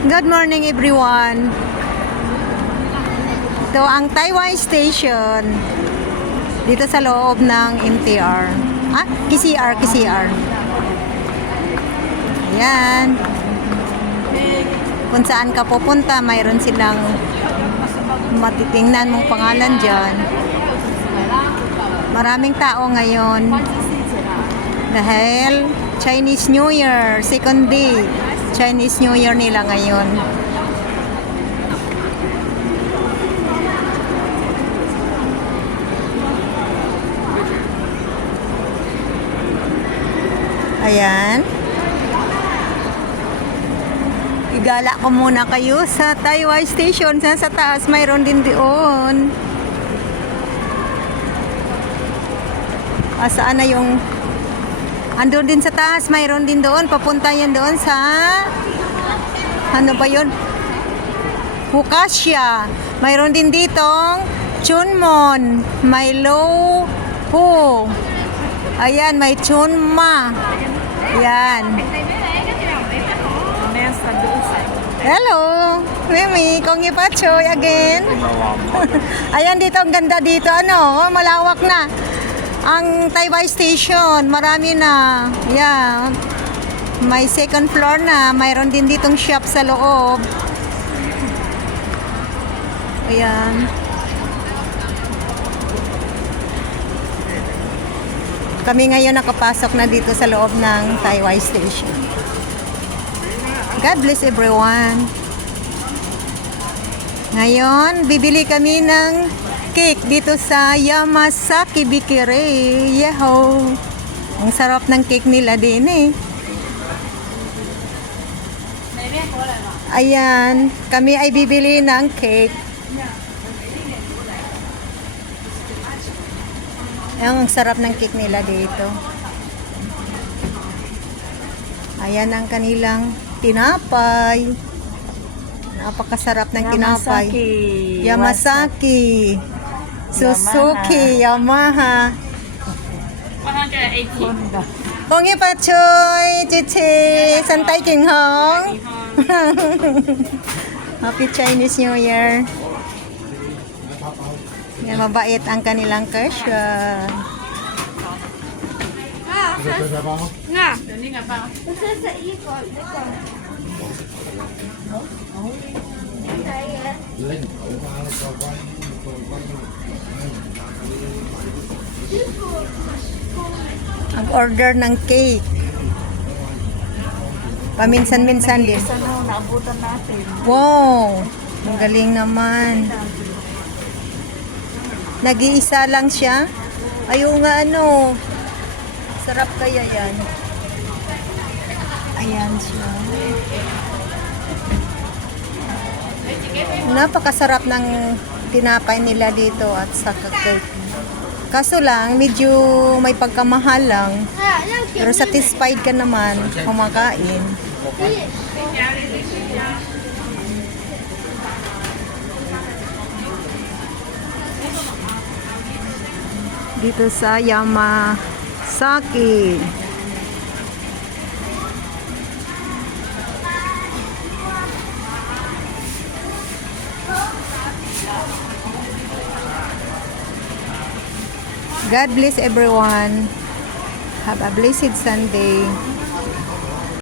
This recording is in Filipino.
Good morning everyone. Ito ang Taiwan Station dito sa loob ng MTR. KCR. Ayan. Kung saan ka pupunta, mayroon silang matitingnan mong pangalan dyan. Maraming tao ngayon dahil Chinese New Year, second day. Chinese New Year nila ngayon. Ayan. Igala ko muna kayo sa Taiwan Station. Sa taas, mayroon din doon. Saan na yung... Andun din sa taas, mayroon din doon. Papunta yan doon sa... Ano ba yun? Hukasya. Mayroon din ditong Chunmon. May Lo Hu. Ayan, may Chunma. Ayan. Hello, Mimi, kongipachoy again. Ayan, dito ang ganda dito. Ano, malawak na. Ang Taiwan Station, marami na. Yeah. May second floor na. Mayroon din ditong shop sa loob. Ayan. Kami ngayon nakapasok na dito sa loob ng Taiwan Station. God bless everyone. Ngayon, bibili kami ng cake dito sa Yamasaki Bakery. Yahoo! Ang sarap ng cake nila din eh. Ayan, kami ay bibili ng cake. Ang sarap ng cake nila dito. Ayan ang kanilang tinapay. Napakasarap ng tinapay. Yamasaki. Suzuki, Yamaha. 180. Kongi pachoy, chichi, santay kinghong. Happy Chinese New Year. Yan, mabait ang kanilang kasya. Nga. Ini nggak apa. Ang order ng cake. Paminsan-minsan din. Sana naabutan natin. Wow! Ang galing naman. Nag-iisa lang siya. Ayaw nga ano. Sarap kaya yan. Ayan siya. Napakasarap ng tinapay nila dito at sa cake. Kaso lang, medyo may pagkamahal lang. Pero satisfied ka naman kumakain. Dito sa Yamasaki. God bless everyone. Have a blessed Sunday.